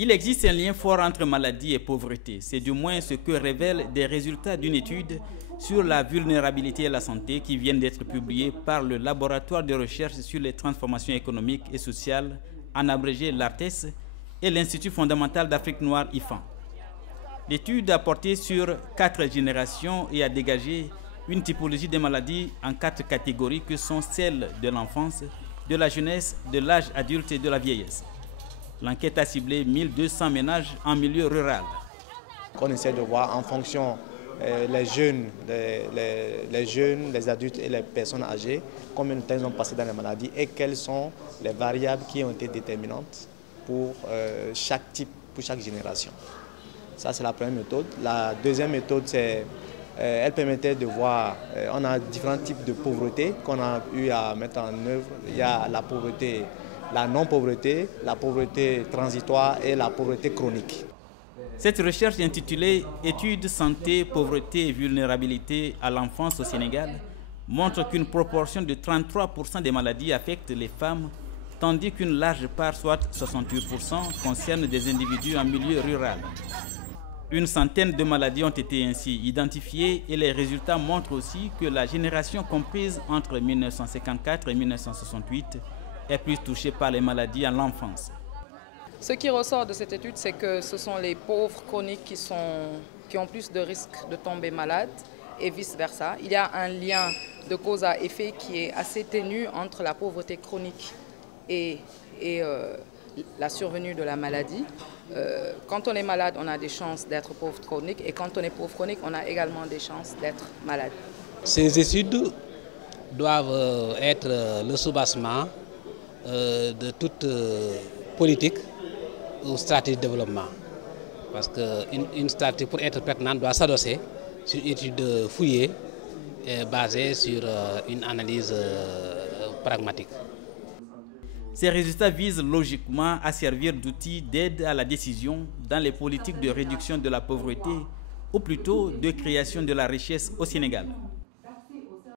Il existe un lien fort entre maladie et pauvreté. C'est du moins ce que révèlent des résultats d'une étude sur la vulnérabilité et la santé qui viennent d'être publiés par le laboratoire de recherche sur les transformations économiques et sociales, en abrégé l'ARTES, et l'Institut fondamental d'Afrique noire IFAN. L'étude a porté sur 4 générations et a dégagé une typologie des maladies en 4 catégories que sont celles de l'enfance, de la jeunesse, de l'âge adulte et de la vieillesse. L'enquête a ciblé 1200 ménages en milieu rural. On essaie de voir en fonction les jeunes, les adultes et les personnes âgées, combien de temps ils ont passé dans les maladies et quelles sont les variables qui ont été déterminantes pour chaque type, pour chaque génération. Ça, c'est la première méthode. La deuxième méthode, elle permettait de voir, on a différents types de pauvreté qu'on a eu à mettre en œuvre. Il y a la pauvreté, la non-pauvreté, la pauvreté transitoire et la pauvreté chronique. Cette recherche intitulée « Études santé, pauvreté et vulnérabilité à l'enfance au Sénégal » montre qu'une proportion de 33% des maladies affectent les femmes, tandis qu'une large part, soit 68%, concerne des individus en milieu rural. Une centaine de maladies ont été ainsi identifiées et les résultats montrent aussi que la génération comprise entre 1954 et 1968 est plus touchée par les maladies en l'enfance. Ce qui ressort de cette étude, c'est que ce sont les pauvres chroniques qui ont plus de risques de tomber malades et vice-versa. Il y a un lien de cause à effet qui est assez ténu entre la pauvreté chronique et la survenue de la maladie. Quand on est malade, on a des chances d'être pauvre chronique et quand on est pauvre chronique, on a également des chances d'être malade. Ces études doivent être le soubassement de toute politique ou stratégie de développement. Parce qu'une stratégie, pour être pertinente, doit s'adosser sur une étude fouillée et basée sur une analyse pragmatique. Ces résultats visent logiquement à servir d'outils d'aide à la décision dans les politiques de réduction de la pauvreté ou plutôt de création de la richesse au Sénégal.